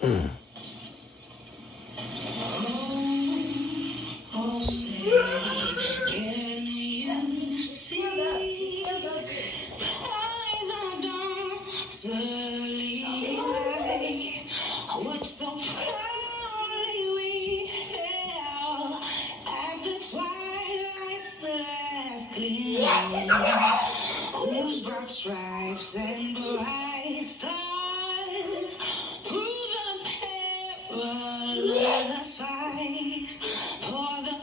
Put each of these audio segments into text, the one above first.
Who's brought stripes and bright stars through the perilous fights for the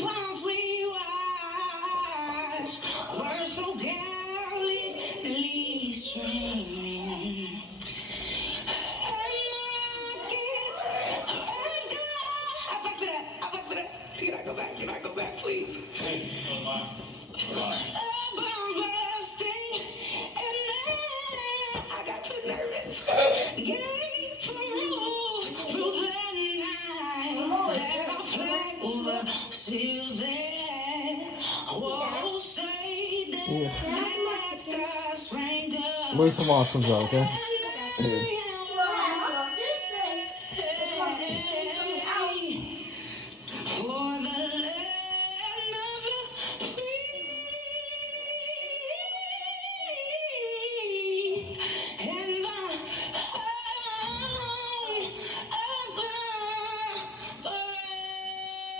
ramparts we watch were so gallantly streaming. I fucked it up. Can I go back, please? I got too nervous. Gave proof through the night that our flag was still there. Whoa, say that stars sprang up. Wait till Mom comes out, okay? Yeah.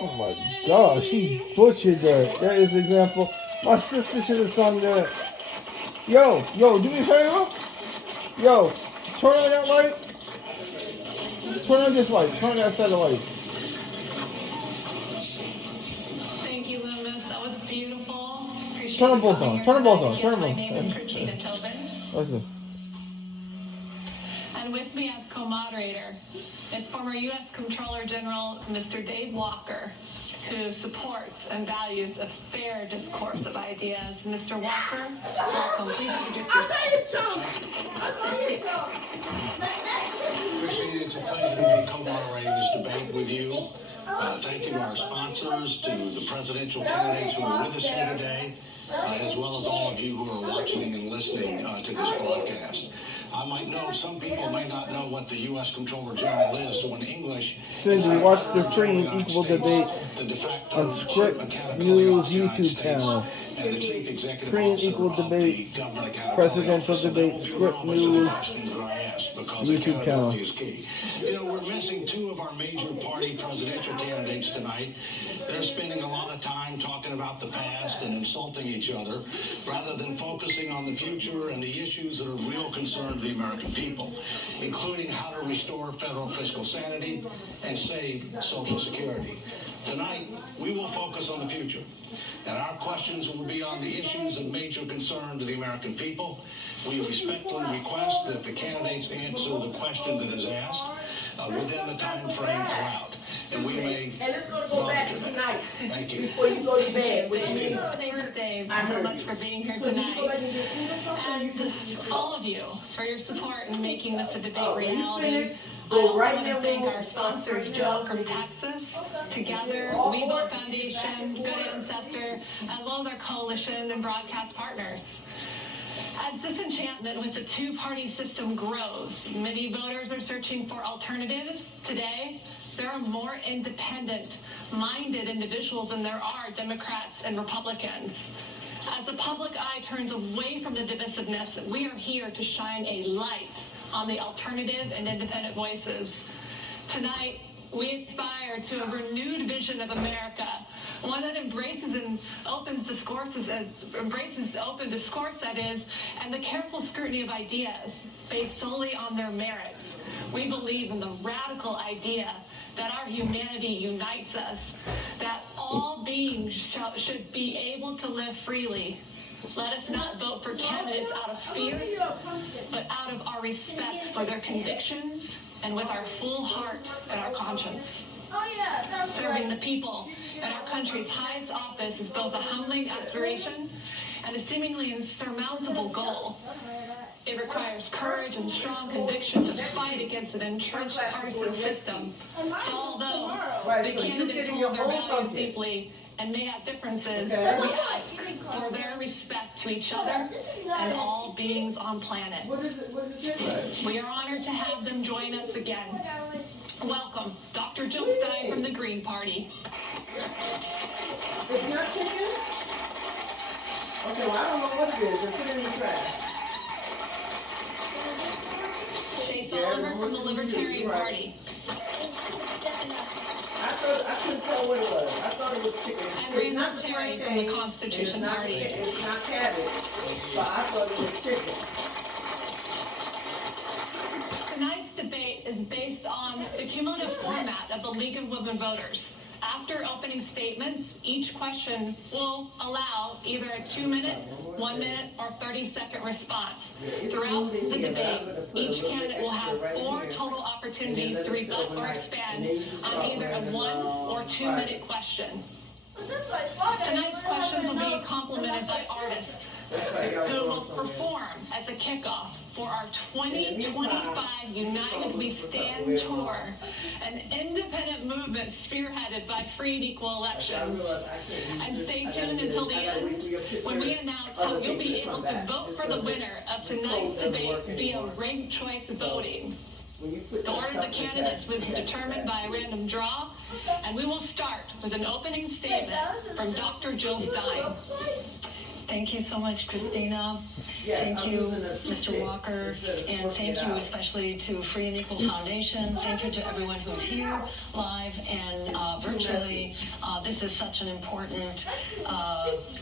Oh my God, she butchered that. That is example. My sister should have sung that. Yo, do me a favor. Yo, turn on that light. Turn on this light. Turn on that set of lights. Thank you, Loomis. That was beautiful. Appreciate Turn them both on. Turn them both on. Turn them My on. name is Christina Tobin. Listen. And with me as co-moderator is former U.S. Comptroller General Mr. Dave Walker, who supports and values a fair discourse of ideas. Mr. Walker, welcome. Please introduce yourself. Christine, it's a pleasure to be co-moderating this debate with you. Thank you to our sponsors, to the presidential candidates who are with us here today, as well as all of you who are watching and listening to this broadcast. I might know, some people may not know what the U.S. Comptroller General is, so in English... Cindy, watch the free and equal debate on Script News YouTube channel. Free and equal debate, presidential debate, Script News YouTube channel. You know, we're missing two of our major party presidential candidates tonight. They're spending a lot of time talking about the past and insulting each other, rather than focusing on the future and the issues that are of real concern to the American people, including how to restore federal fiscal sanity and save Social Security. Tonight, we will focus on the future, and our questions will be on the issues of major concern to the American people. We respectfully request that the candidates answer the question that is asked within the time frame allowed. And we may... And it's going to go back to tonight. Thank you. Before you go to bed. Thanks, Dave, so much for being here tonight. And all of you for your support in making this a debate reality. I also want to thank our sponsors, Joe from Texas, Together, We Vote Foundation, Good Ancestor, as well as our coalition and broadcast partners. As disenchantment with the two-party system grows, many voters are searching for alternatives. Today, there are more independent-minded individuals than there are Democrats and Republicans. As the public eye turns away from the divisiveness, we are here to shine a light on the alternative and independent voices. Tonight, we aspire to a renewed vision of America, one that embraces and opens discourses, embraces open discourse, that is, and the careful scrutiny of ideas based solely on their merits. We believe in the radical idea that our humanity unites us, that all beings should be able to live freely. Let us not vote for candidates out of fear, but out of our respect for their convictions and with our full heart and our conscience. Serving the people in our country's highest office is both a humbling aspiration and a seemingly insurmountable goal. It requires courage and strong conviction to fight against an entrenched partisan system. So although the candidates hold their values deeply and may have differences, we ask, for their respect to each other and all beings on planet. What is it? We are honored to have them join us again. Welcome, Dr. Jill Stein from the Green Party. It's not chicken? Okay, well, I don't know what it is. Just put it in the trash. Chase Oliver from the Libertarian Party. I couldn't tell what it was. I thought it was chicken. And It's Randall not the Terry from the plantain, Constitution it's not- Party. It's not cabbage, but I thought it was chicken. Tonight's debate is based on the cumulative format of the League of Women Voters. After opening statements, each question will allow either a 2-minute, 1-minute, or 30-second response. Throughout the debate, each candidate will have 4 total opportunities to rebut or expand on either a 1 or 2-minute question. Tonight's questions will be complemented by artists who will perform as a kickoff for our 2025 United We Stand Tour, an independent movement spearheaded by Free and Equal Elections. And stay tuned until the end when we announce how you'll be able to vote for the winner of tonight's debate via ranked choice voting. The order of the candidates was determined by a random draw, and we will start with an opening statement from Dr. Jill Stein. Thank you so much, Christina. Thank you, Mr. Walker, and thank you especially to Free and Equal Foundation. Thank you to everyone who's here live and virtually. This is such an important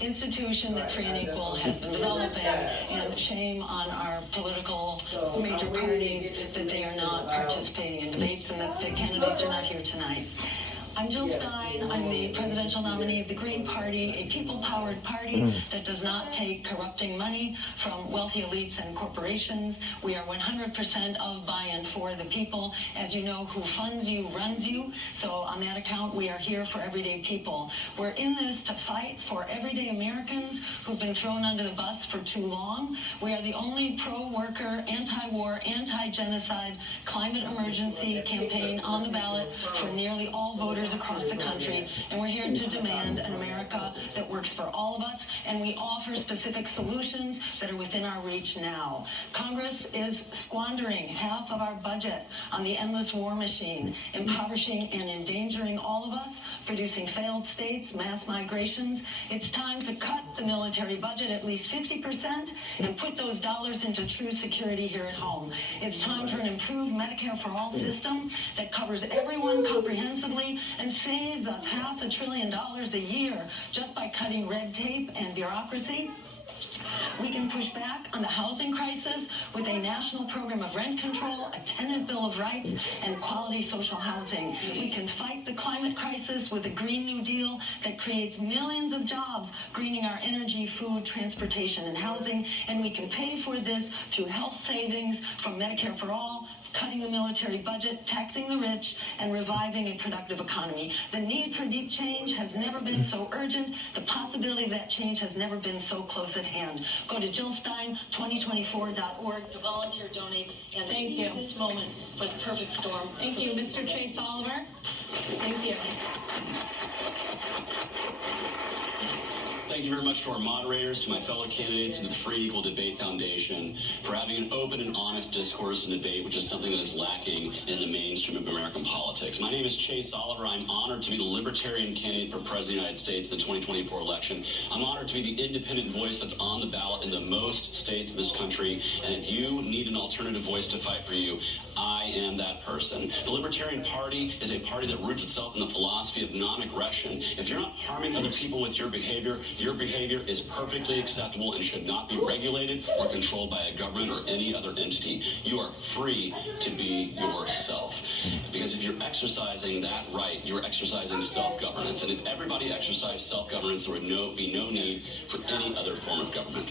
institution that Free and Equal has been developing, and shame on our political major parties that they are not participating in debates and that the candidates are not here tonight. I'm Jill Stein. I'm the presidential nominee of the Green Party, a people-powered party that does not take corrupting money from wealthy elites and corporations. We are 100% of, by, and for the people. As you know, who funds you runs you. So on that account, we are here for everyday people. We're in this to fight for everyday Americans who've been thrown under the bus for too long. We are the only pro-worker, anti-war, anti-genocide, climate emergency campaign on the ballot for nearly all voters across the country, and we're here to demand an America that works for all of us, and we offer specific solutions that are within our reach now. Congress is squandering half of our budget on the endless war machine, impoverishing and endangering all of us, producing failed states, mass migrations. It's time to cut the military budget at least 50% and put those dollars into true security here at home. It's time for an improved Medicare for All system that covers everyone comprehensively and saves us $500 billion a year just by cutting red tape and bureaucracy. We can push back on the housing crisis with a national program of rent control, a tenant bill of rights, and quality social housing. We can fight the climate crisis with a Green New Deal that creates millions of jobs, greening our energy, food, transportation, and housing. And we can pay for this through health savings from Medicare for All, cutting the military budget, taxing the rich, and reviving a productive economy. The need for deep change has never been so urgent. The possibility of that change has never been so close at hand. Go to JillStein2024.org to volunteer, donate, and Thank you. this moment for the perfect storm. Thank you, Mr. Chase Oliver. Thank you. Thank you very much to our moderators, to my fellow candidates, and to the Free and Equal Debate Foundation for having an open and honest discourse and debate, which is something that is lacking in the mainstream of American politics. My name is Chase Oliver. I'm honored to be the Libertarian candidate for President of the United States in the 2024 election. I'm honored to be the independent voice that's on the ballot in the most states in this country. And if you need an alternative voice to fight for you, I am that person. The Libertarian Party is a party that roots itself in the philosophy of non-aggression. If you're not harming other people with your behavior is perfectly acceptable and should not be regulated or controlled by a government or any other entity. You are free to be yourself. Because if you're exercising that right, you're exercising self-governance. And if everybody exercised self-governance, there would be no need for any other form of government.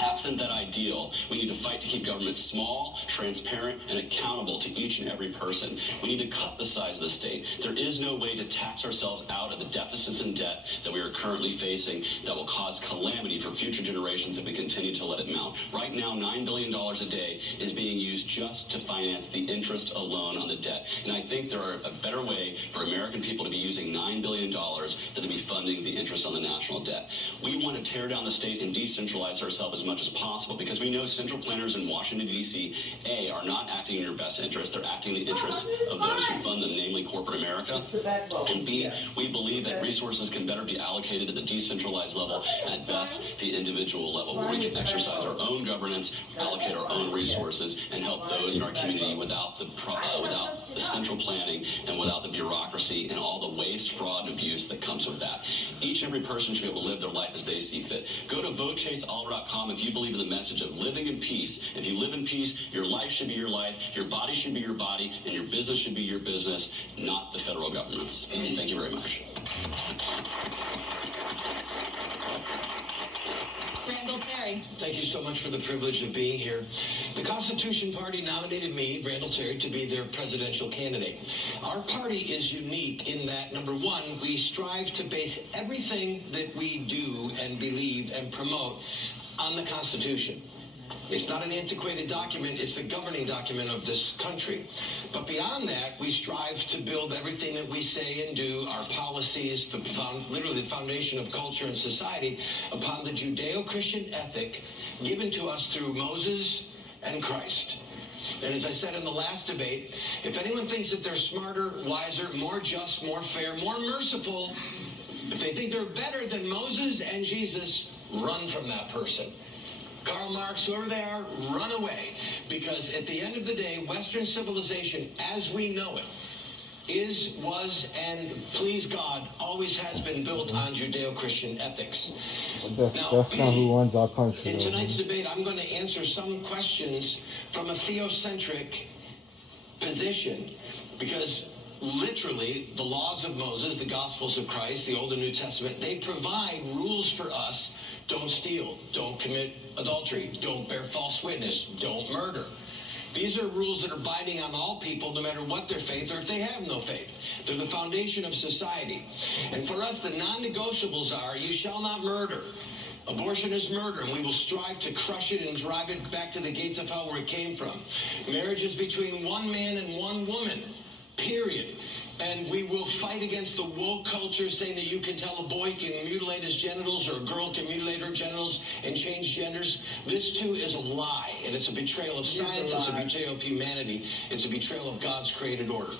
Absent that ideal, we need to fight to keep government small, transparent, and accountable to each and every person. We need to cut the size of the state. There is no way to tax ourselves out of the deficits and debt that we are currently facing that will cause calamity for future generations if we continue to let it mount. Right now, $9 billion a day is being used just to finance the interest alone on the debt. And I think there are a better way for American people to be using $9 billion than to be funding the interest on the national debt. We want to tear down the state and decentralize ourselves as much as possible because we know central planners in Washington, D.C., A, are not acting in your best interest. They're acting in the interest of those who fund them, namely corporate America. And B, we believe that resources can better be allocated at the decentralized level, at best the individual level, where we can exercise our own governance, allocate our own resources, and help those in our community without the central planning and without the bureaucracy and all the waste, fraud, and abuse that comes with that. Each and every person should be able to live their life as they see fit. Go to votechaseoliver.com if you believe in the message of living in peace. If you live in peace, your life should be your life, your body should be your body, and your business should be your business, not the federal government's. Thank you very much. Randall Terry. Thank you so much for the privilege of being here. The Constitution Party nominated me, Randall Terry, to be their presidential candidate. Our party is unique in that, number one, we strive to base everything that we do and believe and promote on the Constitution. It's not an antiquated document, it's the governing document of this country. But beyond that, we strive to build everything that we say and do, our policies, literally the foundation of culture and society, upon the Judeo-Christian ethic given to us through Moses and Christ. And as I said in the last debate, if anyone thinks that they're smarter, wiser, more just, more fair, more merciful, if they think they're better than Moses and Jesus, run from that person. Karl Marx, whoever they are, run away. Because at the end of the day, Western civilization, as we know it, is, was, and please God, always has been built on Judeo-Christian ethics. That's not who runs our country. In tonight's debate, I'm going to answer some questions from a theocentric position, because literally the laws of Moses, the Gospels of Christ, the Old and New Testament, they provide rules for us. Don't steal, don't commit adultery, don't bear false witness, don't murder. These are rules that are binding on all people, no matter what their faith or if they have no faith. They're the foundation of society. And for us, the non-negotiables are, you shall not murder. Abortion is murder, and we will strive to crush it and drive it back to the gates of hell where it came from. Marriage is between one man and one woman, period. And we will fight against the woke culture saying that you can tell a boy can mutilate his genitals or a girl can mutilate her genitals and change genders. This too is a lie, and it's a betrayal of science, it's a betrayal of humanity, it's a betrayal of God's created order.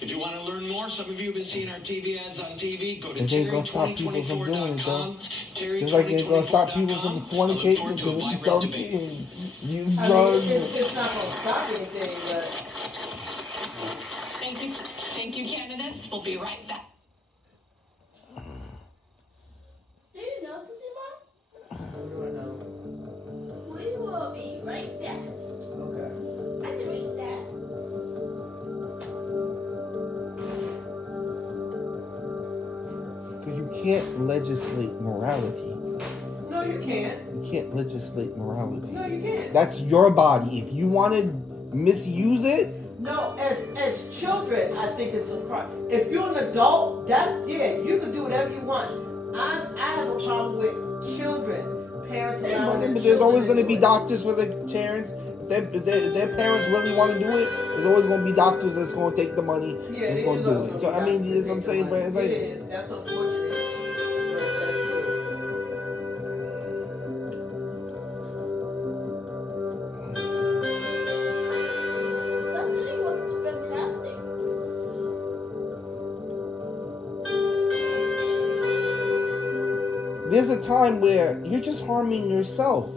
If you want to learn more, some of you have been seeing our TV ads on TV. Go to Terry2024.com. It's like it's going to stop people from fornicating because it's adultery and using drugs. It's not going to stop anything, but... Thank you. Thank you, candidates. We'll be right back. Do you know something, Mom? What do I know? We will be right back. Okay. I can read that. Because you can't legislate morality. No, you can't. You can't legislate morality. No, you can't. That's your body. If you want to misuse it, No, as children, I think it's a crime. If you're an adult, you can do whatever you want. I have a problem with children, parents allowing their but there's always children going to be do it. doctors for the parents. If their parents really want to do it, there's always going to be doctors that's going to take the money Yeah, and it going is to do always it. So, gonna I be mean, doctors you know what I'm that saying? take But the it's money. like, It is. That's unfortunate. But that's true. That city looks fantastic. there's a time where you're just harming yourself.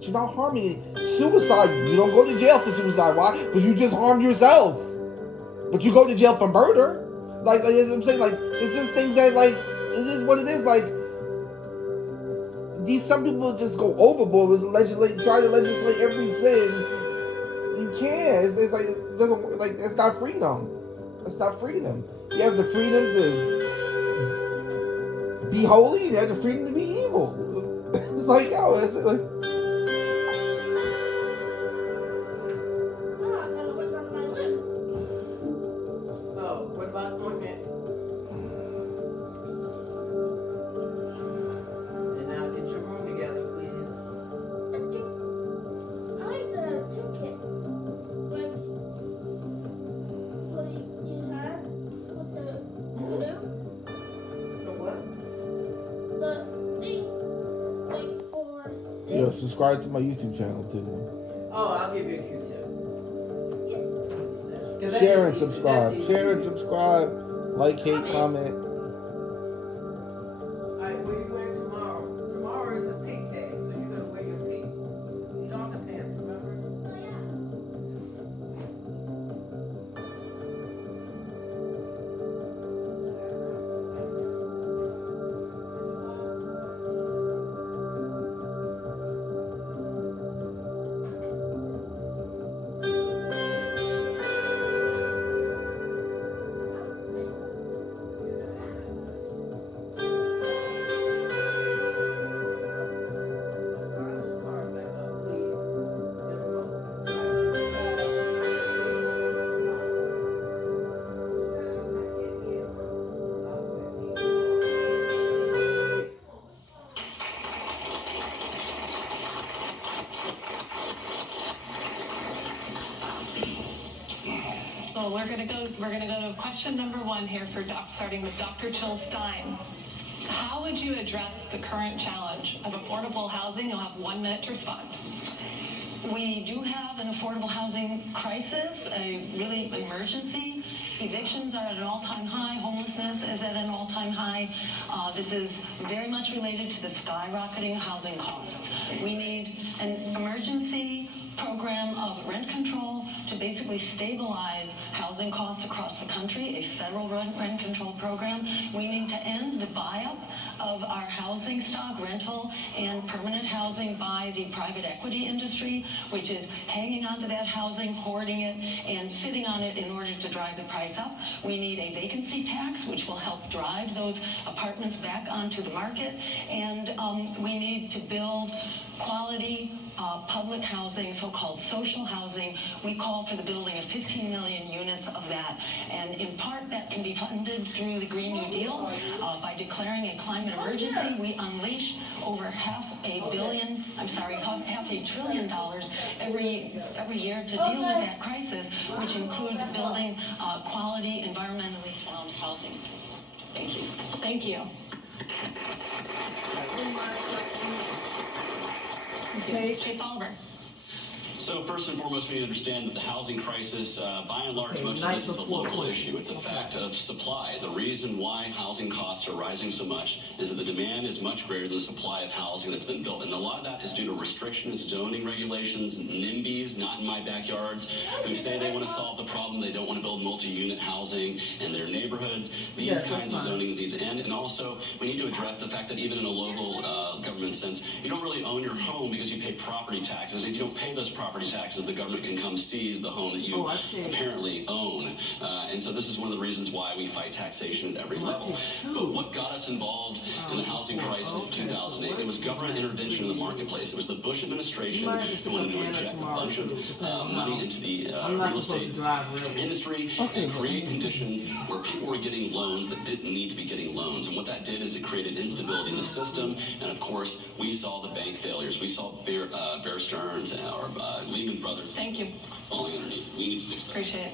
You're not harming it. Suicide, you don't go to jail for suicide. Why? Because you just harmed yourself. But you go to jail for murder. Like as I'm saying, like, it's just things that, like, it is what it is. Like, some people just go overboard with try to legislate every sin. You can't. It's like, it doesn't, like, it's not freedom. It's not freedom. You have the freedom to be holy, and you have the freedom to be evil. It's like, yo, it's like, subscribe to my YouTube channel too. Oh, I'll give you a Q-tip. 'Cause that's Share and easy. subscribe. That's easy. Share and subscribe. Like, hate, comment. Alright, what are you wearing tomorrow? Tomorrow is a pink day, so you're gonna wear your pink jogger pants, remember? Well, we're gonna go to question number one here for starting with Dr. Jill Stein. How would you address the current challenge of affordable housing? You'll have 1 minute to respond. We do have an affordable housing crisis, a really emergency. Evictions are at an all-time high. Homelessness is at an all-time high. This is very much related to the skyrocketing housing costs. We need an emergency program of rent control to basically stabilize housing costs across the country, a federal rent control program. We need to end the buy-up of our housing stock, rental and permanent housing by the private equity industry, which is hanging onto that housing, hoarding it, and sitting on it in order to drive the price up. We need a vacancy tax, which will help drive those apartments back onto the market. And we need to build quality public housing, so-called social housing. We call for the building of 15 million units of that. And in part, that can be funded through the Green New Deal. By declaring a climate emergency, we unleash over half a trillion dollars every year to deal with that crisis, which includes building quality, environmentally sound housing. Thank you. Thank you. Chase Oliver. So first and foremost, we need to understand that the housing crisis, by and large, much of this is a local issue. It's a fact of supply. The reason why housing costs are rising so much is that the demand is much greater than the supply of housing that's been built. And a lot of that is due to restrictions, zoning regulations, NIMBYs, not in my backyards, who say they want to solve the problem. They don't want to build multi-unit housing in their neighborhoods. These kinds of zonings need to end. And also, we need to address the fact that even in a local government sense, you don't really own your home because you pay property taxes. If you don't pay those property taxes, the government can come seize the home that you apparently own. And so this is one of the reasons why we fight taxation at every level. But what got us involved in the housing crisis of 2008, it was government intervention in the marketplace. It was the Bush administration who wanted to inject a bunch of money into the real estate industry and create conditions where people were getting loans that didn't need to be getting loans. And what that did is it created instability in the system. And of course, we saw the bank failures. We saw Bear Stearns or Lehman Brothers. Thank you. Falling underneath. We need to fix this. Appreciate it.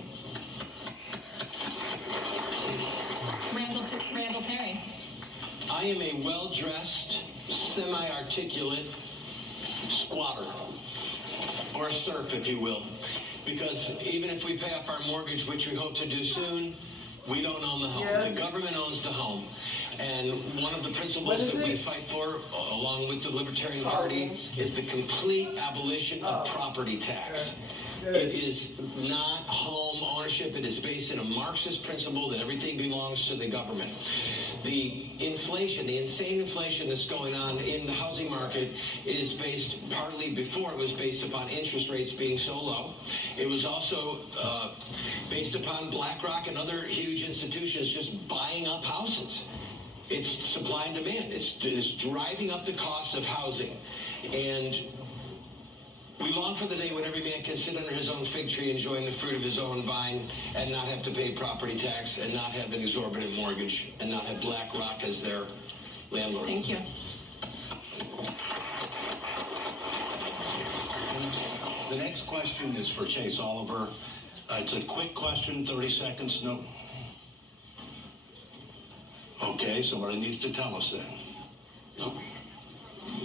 Randall Terry. I am a well-dressed, semi-articulate squatter, or serf, if you will, because even if we pay off our mortgage, which we hope to do soon, we don't own the home. The government owns the home. And one of the principles that we fight for, along with the Libertarian Party, is the complete abolition of property tax. It is not home ownership. It is based in a Marxist principle that everything belongs to the government. The inflation, the insane inflation that's going on in the housing market is based partly, before it was based upon interest rates being so low. It was also based upon BlackRock and other huge institutions just buying up houses. It's supply and demand. It's driving up the cost of housing. And we long for the day when every man can sit under his own fig tree enjoying the fruit of his own vine and not have to pay property tax and not have an exorbitant mortgage and not have BlackRock as their landlord. Thank you. The next question is for Chase Oliver. It's a quick question, 30 seconds. No. Okay, somebody needs to tell us that. No.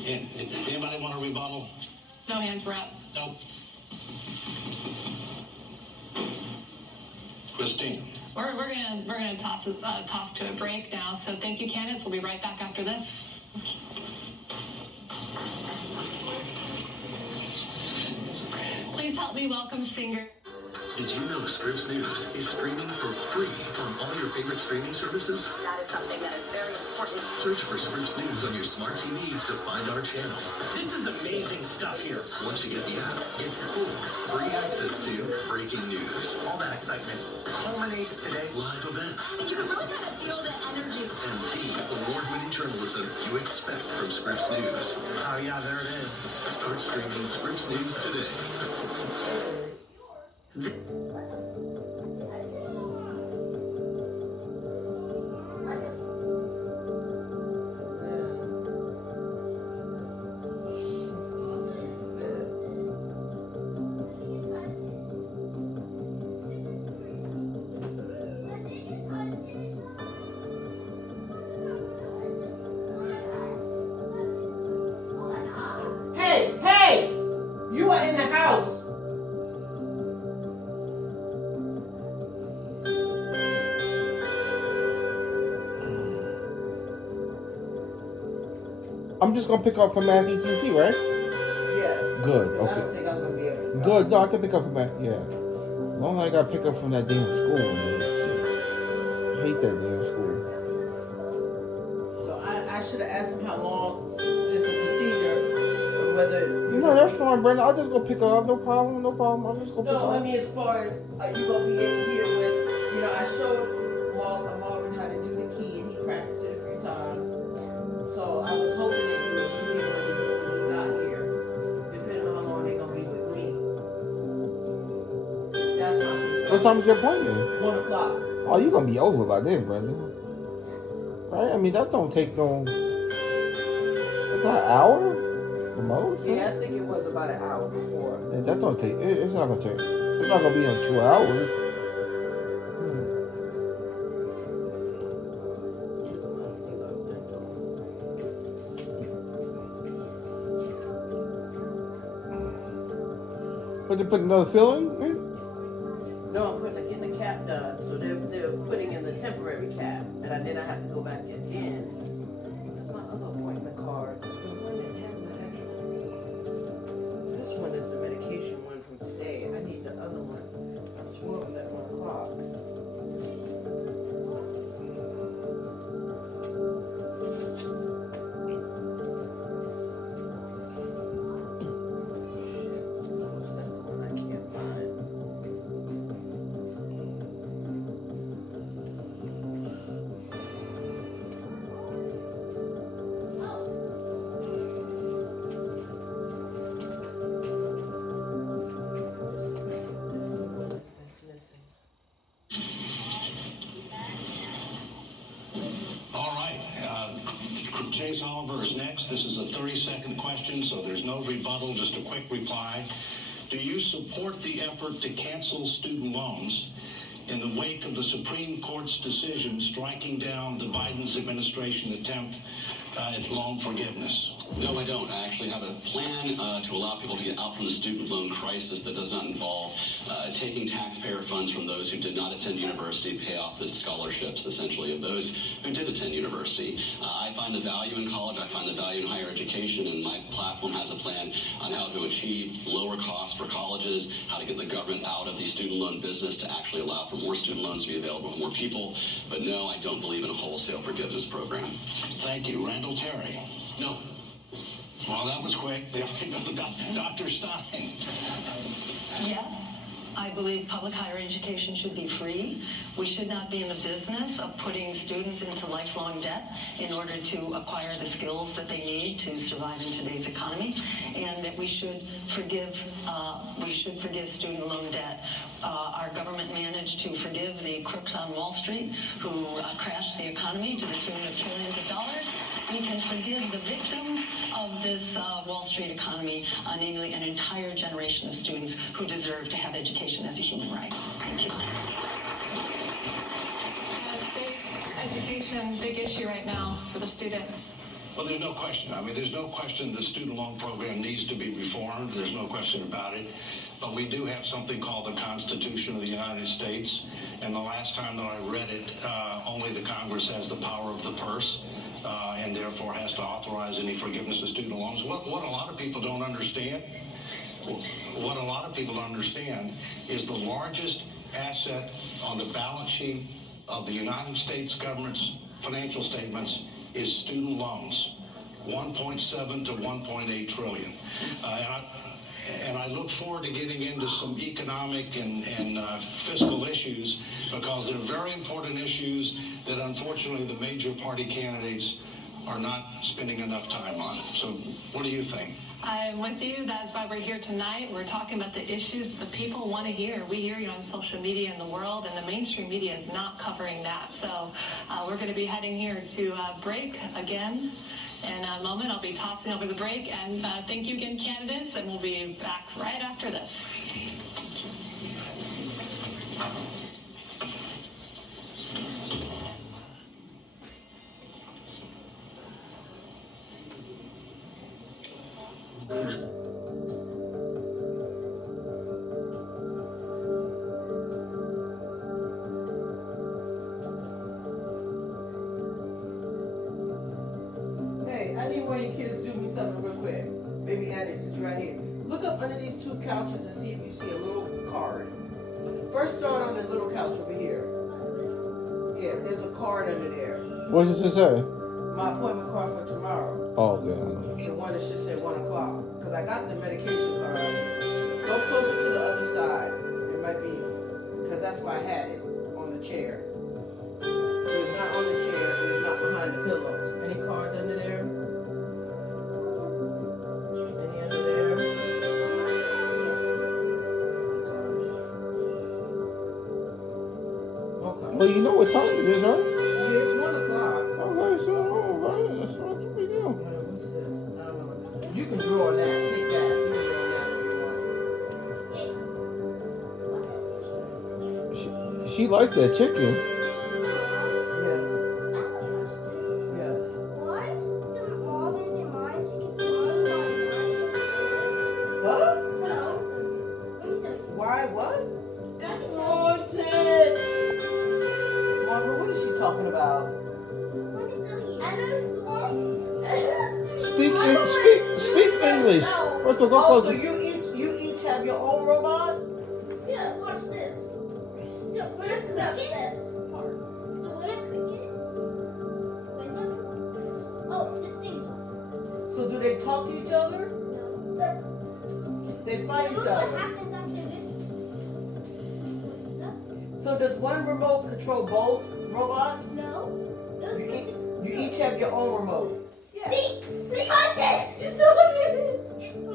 Anybody want a rebuttal? No hands were up. Nope. Christina. We're gonna toss to a break now. So thank you, candidates. We'll be right back after this. Please help me welcome singer. Did you know Scripps News is streaming for free on all your favorite streaming services? That is something that is very important. Search for Scripps News on your smart TV to find our channel. This is amazing stuff here. Once you get the app, get full free access to breaking news, All that excitement culminates today. live events, And you can really kind of feel the energy. and the award-winning journalism you expect from Scripps News. Oh yeah, there it is. Start streaming Scripps News today. Hey! You are in the house. I'm just gonna pick up from Matthew TC, right? Yes. Good. I don't Okay. think I'm gonna be able to. Good. No, I can pick up from Matthew. Yeah. As long as I gotta pick up from that damn school, man. Shit. I hate that damn school. So I should have asked him how long is the procedure, or whether. You know, that's fine, Brenda. I'll just go pick her up. No problem. No problem. I'll just go pick No, her I up. mean as far as are you gonna be in here with? You know, I showed Marvin how to do the key, and he practiced it a few times. So I was hoping that you would be here when he got here, depending on how long they're gonna be with me. That's my concern. What time is your appointment? 1 o'clock. Oh, you're gonna be over by then, Brenda. Right? I mean, that don't take no. It's an hour, the most. Right? Yeah, I think it was about an hour before. Yeah, that don't take. It's not gonna take. It's not gonna be in 2 hours. But they put another filling in? No, I'm putting getting the cap done. So they're putting in the temporary cap, and then I have to go back in. That's my other appointment card. The one that has the actual. This one is the medication one from today. I need the other one. I swore it was at 1 o'clock. Shit, that's the one I can't find. That's missing. All right. Chase Oliver is next. This is a 30-second question, so there's no rebuttal, just a quick reply. Do you support the effort to cancel student loans in the wake of the Supreme Court's decision striking down the Biden's administration attempt at loan forgiveness? No, I don't. I actually have a plan to allow people to get out from the student loan crisis that does not involve taking taxpayer funds from those who did not attend university, pay off the scholarships, essentially, of those who did attend university. I find the value in college. I find the value in higher education, and my platform has a plan on how to achieve lower costs for colleges, how to get the government out of the student loan business to actually allow for more student loans to be available to more people. But no, I don't believe in a wholesale forgiveness program. Thank you. Randall Terry. No. Well, that was quick. Dr. Stein. Yes, I believe public higher education should be free. We should not be in the business of putting students into lifelong debt in order to acquire the skills that they need to survive in today's economy, and that we should forgive student loan debt. Our government managed to forgive the crooks on Wall Street who crashed the economy to the tune of trillions of dollars. We can forgive the victims of this Wall Street economy, namely an entire generation of students who deserve to have education as a human right. Thank you. Big education, big issue right now for the students. Well, there's no question. I mean, there's no question the student loan program needs to be reformed. There's no question about it. But we do have something called the Constitution of the United States. And the last time that I read it, only the Congress has the power of the purse, and therefore has to authorize any forgiveness of student loans. What a lot of people don't understand, is the largest asset on the balance sheet of the United States government's financial statements is student loans, 1.7 to 1.8 trillion. And I look forward to getting into some economic and fiscal issues, because they're very important issues that unfortunately the major party candidates are not spending enough time on. So what do you think? I'm with you. That's why we're here tonight. We're talking about the issues the people want to hear. We hear you on social media in the world, and the mainstream media is not covering that. So we're going to be heading here to break again. In a moment, I'll be tossing over the break. And thank you again, candidates, and we'll be back right after this. Hey, I need one of you kids to do me something real quick. Baby Annie, since you're right here. Look up under these two couches and see if you see a little card. First start on the little couch over here. Yeah, there's a card under there. What does it say? My appointment card for tomorrow. Oh, yeah. The one that should say 1 o'clock. Because I got the medication card. Go closer to the other side. It might be, because that's why I had it on the chair. It's not on the chair, and it's not behind the pillows. Any cards under there? Any under there? Oh gosh. Well, you know what time it is, right? Yeah, it's 1 o'clock. Okay, so, right. That's what we do. What's this? I don't know what this is. You can draw on that. Take that. You can draw on that if you want. She liked that chicken. Yes. Yes. Why is the Marvins and mines get joined by Huh? No. Let me see. Why? What? That's haunted. Marvin, what is she talking about? Let me show you. I know Speak English. What's the go Oh, so closer? you each have your own robot? Yeah, watch this. So when I cook this part. So when I cook it, wait, it's not doing. Oh, this thing's off. So do they talk to each other? No. They fight Look each what other. happens after this. No. So does one remote control both robots? No. It was You each have your own remote. Yeah. See, haunted. So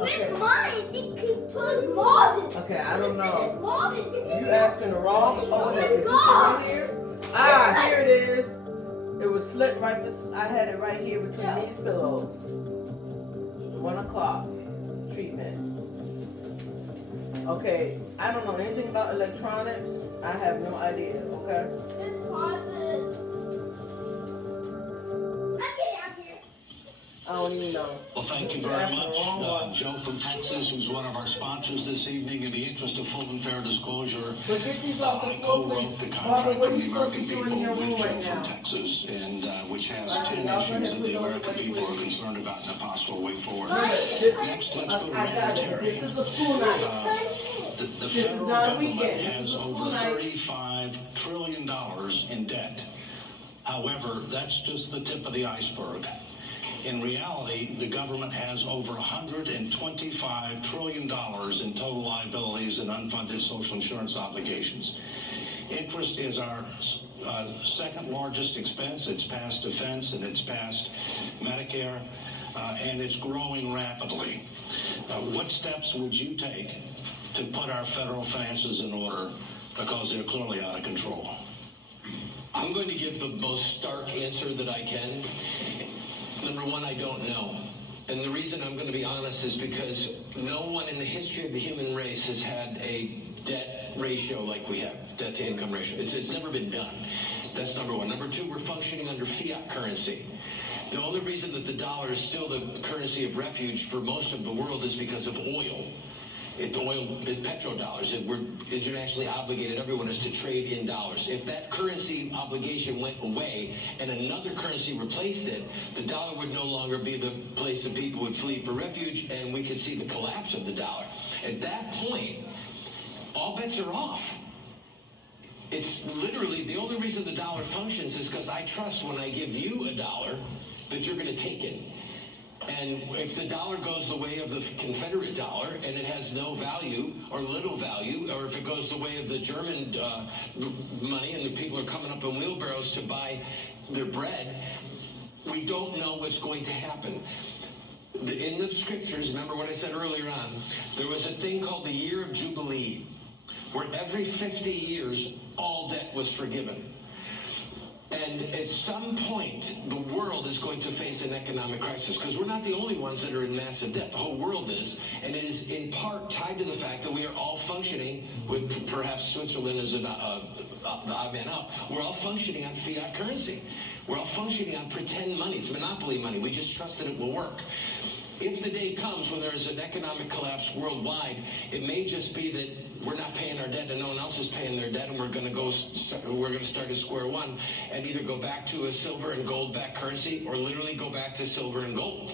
Okay. with mine, it controls Marvin. Okay, I don't This is know. Marvin. You asking the wrong? Oh, Oh is my this it God. right here? Ah, here it is. It was slit right. I had it right here between these pillows. 1 o'clock treatment. Okay, I don't know anything about electronics. I have no idea. Okay. It's haunted. Okay, out here. I don't even know. Well, thank you You're very asking the wrong much. one. Joe from Texas, who's one of our sponsors this evening. In the interest of full and fair disclosure, But get these off the I floor, co-wrote please. the Barbara, contract what for are the you supposed to American do in people your with room Joe right from now? Texas, and which has Actually, 10 y'all go issues ahead that and the put those American away, people are please. concerned about and a possible way forward. Next, Next, let's go to I got it. Terry. This is a school night. The This is federal not a government weekend. This has is a over school night. $35 trillion in debt. However, that's just the tip of the iceberg. In reality, the government has over $125 trillion in total liabilities and unfunded social insurance obligations. Interest is our second largest expense. It's past defense and it's past Medicare, and it's growing rapidly. What steps would you take to put our federal finances in order, because they're clearly out of control? I'm going to give the most stark answer that I can. Number one, I don't know. And the reason I'm going to be honest is because no one in the history of the human race has had a debt ratio like we have, debt to income ratio. It's never been done. That's number one. Number two, we're functioning under fiat currency. The only reason that the dollar is still the currency of refuge for most of the world is because of oil. Petrodollars. We're internationally obligated. Everyone is to trade in dollars. If that currency obligation went away and another currency replaced it, the dollar would no longer be the place that people would flee for refuge, and we could see the collapse of the dollar. At that point, all bets are off. It's literally the only reason the dollar functions is because I trust when I give you a dollar that you're going to take it. And if the dollar goes the way of the Confederate dollar and it has no value or little value, or if it goes the way of the German money and the people are coming up in wheelbarrows to buy their bread, we don't know what's going to happen. In the scriptures, remember what I said earlier on, there was a thing called the year of Jubilee, where every 50 years, all debt was forgiven. And at some point, the world is going to face an economic crisis, because we're not the only ones that are in massive debt. The whole world is. And it is in part tied to the fact that we are all functioning, with perhaps Switzerland as the odd man out, we're all functioning on fiat currency. We're all functioning on pretend money. It's monopoly money. We just trust that it will work. If the day comes when there is an economic collapse worldwide, it may just be that we're not paying our debt and no one else is paying their debt, and we're going to start at square one and either go back to a silver and gold backed currency or literally go back to silver and gold.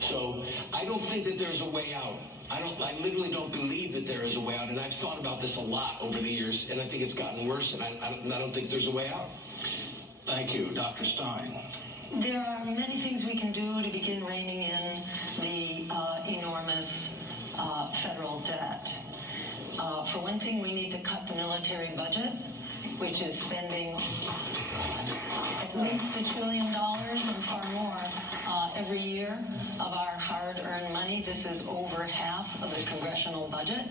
So I don't think that there's a way out. I literally don't believe that there is a way out, and I've thought about this a lot over the years, and I think it's gotten worse, and I don't think there's a way out. Thank you. Dr. Stein. There are many things we can do to begin reining in the enormous federal debt. For one thing, we need to cut the military budget, which is spending at least $1 trillion and far more every year of our hard-earned money. This is over half of the congressional budget.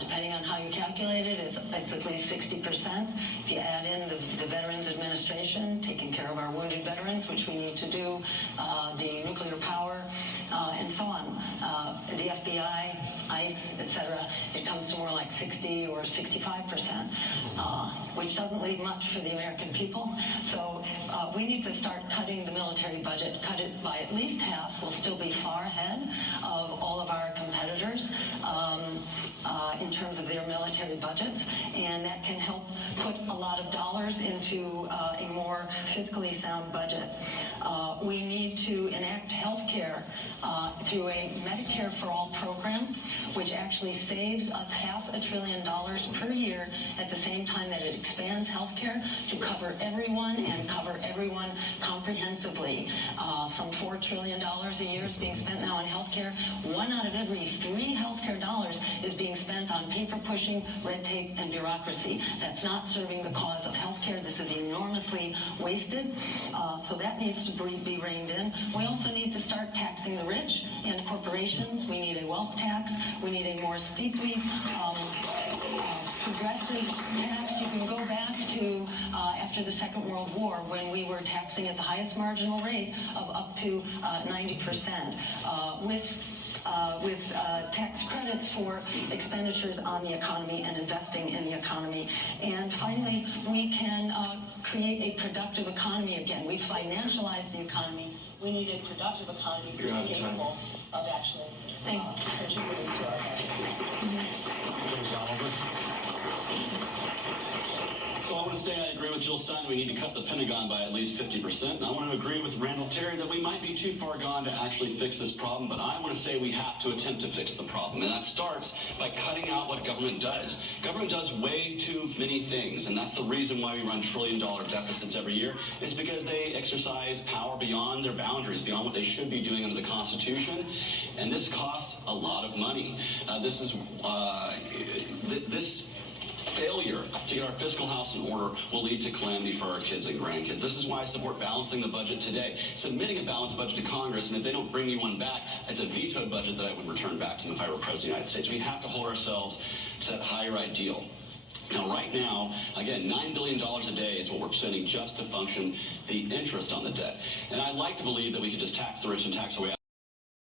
Depending on how you calculate it, it's at least 60%. If you add in the Veterans Administration, taking care of our wounded veterans, which we need to do, the nuclear power, and so on, the FBI, ICE, etc., it comes to more like 60 or 65%, which doesn't leave much for the American people. So we need to start cutting the military budget, cut it by at least half. We'll still be far ahead of all of our competitors in terms of their military budgets, and that can help put a lot of dollars into a more fiscally sound budget. We need to enact health care through a Medicare for All program, which actually saves us $500 billion per year at the same time that it expands health care to cover everyone and cover everyone comprehensively. Some $4 trillion a year is being spent now on health care. 1 out of every 3 health care dollars is being spent on paper pushing, red tape, and bureaucracy. That's not serving the cause of health care. This is enormously wasted. So that needs to be reined in. We also need to start taxing the rich and corporations. We need a wealth tax. We need a more steeply progressive tax. You can go back to after the Second World War, when we were taxing at the highest marginal rate of up to 90%, with tax credits for expenditures on the economy and investing in the economy. And finally, we can create a productive economy again. We financialized the economy. We need a productive economy to be capable of actually contributing to our budget. So I want to say I agree with Jill Stein that we need to cut the Pentagon by at least 50%. And I want to agree with Randall Terry that we might be too far gone to actually fix this problem, but I want to say we have to attempt to fix the problem. And that starts by cutting out what government does. Government does way too many things, and that's the reason why we run trillion-dollar deficits every year, is because they exercise power beyond their boundaries, beyond what they should be doing under the Constitution. And this costs a lot of money. This failure to get our fiscal house in order will lead to calamity for our kids and grandkids. This is why I support balancing the budget today. Submitting a balanced budget to Congress, and if they don't bring me one back, it's a vetoed budget that I would return back to them if I were President of the United States. We have to hold ourselves to that higher ideal. Now, right now, again, $9 billion a day is what we're spending just to function the interest on the debt. And I'd like to believe that we could just tax the rich and tax away